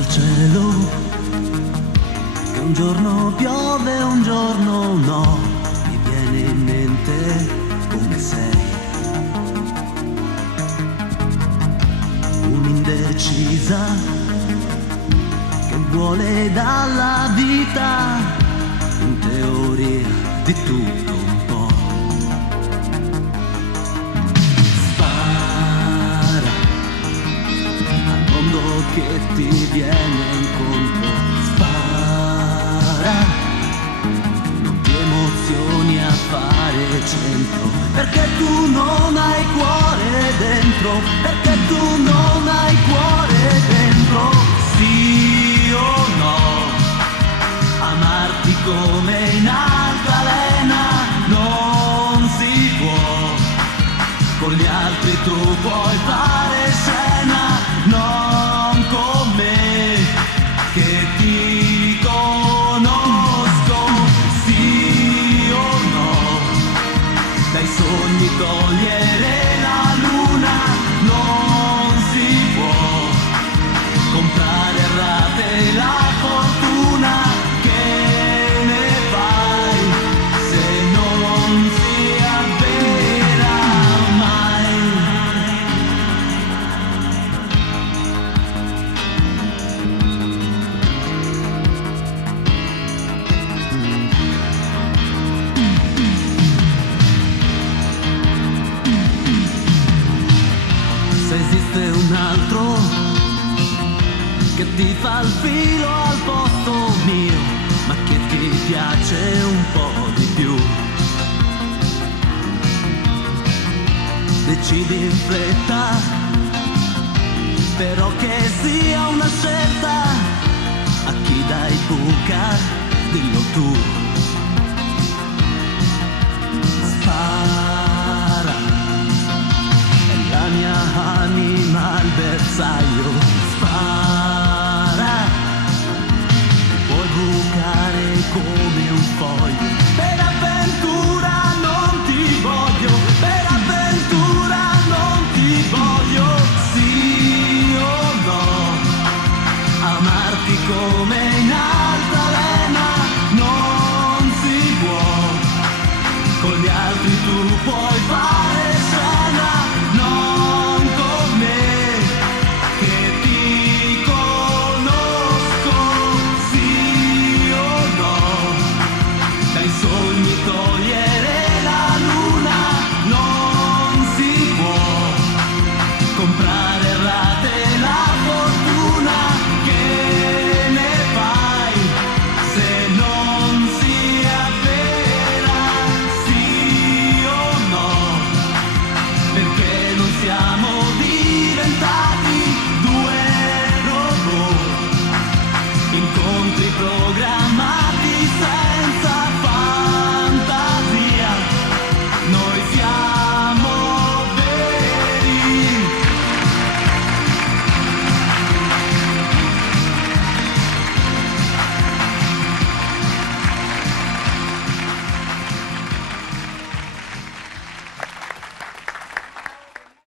dal cielo, che un giorno piove, un giorno no, mi viene in mente come sei, un'indecisa che vuole dalla vita, in teoria di tutto un po'. Spara al mondo che ti viene incontro, spara, non ti emozioni a fare centro, perché tu non hai cuore dentro, perché tu non hai cuore dentro. Sì o no, amarti come in altalena non si può, con gli altri tu puoi fare scena, non con me che ti conosco. Sì o no, dai sogni togliere la luna non si può, comprare a rate la fortuna, che ne fai se non si avvera mai? Se esiste un altro che ti fa il filo al posto mio, ma che ti piace un po' di più, decidi in fretta, però che sia una scelta, a chi dai buca, dillo tu. Spara, è la mia anima al bersaglio, spara, puoi bucare come un foglio, per avventura non ti voglio, per avventura non ti voglio. Sì o no, amarti come